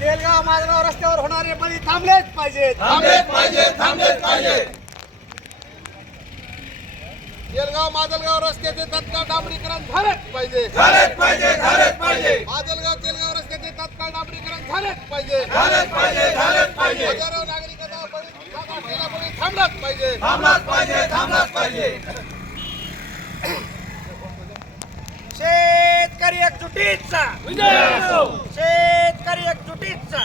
तेलगाव माजगाव रस्त्यावर होणारे बळी थांबलेच पाहिजे थांबलेच पाहिजे थांबलेच पाहिजे येलगाव माजलगाव रस्त्याचे तत्काळ डांबरीकरण झालेच पाहिजे. झालेच पाहिजे झालेच पाहिजे. माजलगाव तेलगाव रस्त्याचे तत्काळ डांबरीकरण झालेच पाहिजे. झालेच पाहिजे झालेच पाहिजे. हजारो नागरिकांना बळी थांबलाच पाहिजे. थांबलाच पाहिजे थांबलाच पाहिजे. शेतकरी एकजुटीचा शेतकरी एकजुटीचा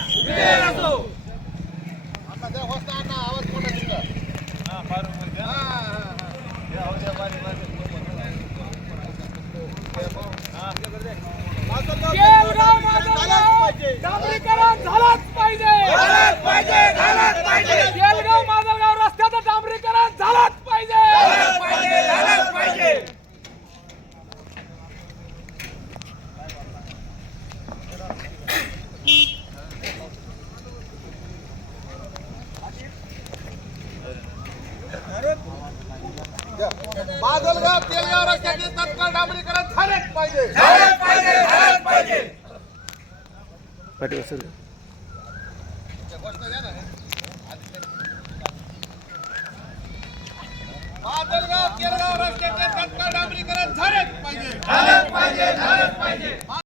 माजलगाव डांबरीकरण झालंच पाहिजे. झालंच पाहिजे झालंच पाहिजे. केलगाव माजलगाव रस्त्याचं डांबरीकरण झालंच पाहिजे. झालंच पाहिजे झालंच पाहिजे. माजलगाव तेलगाव रस्त्याचे तत्काळ डांबरीकरण झालेच पाहिजे झालंच पाहिजे झालंच पाहिजे डांबरीकरण झालेच पाहिजे. झालंच पाहिजे झालंच पाहिजे.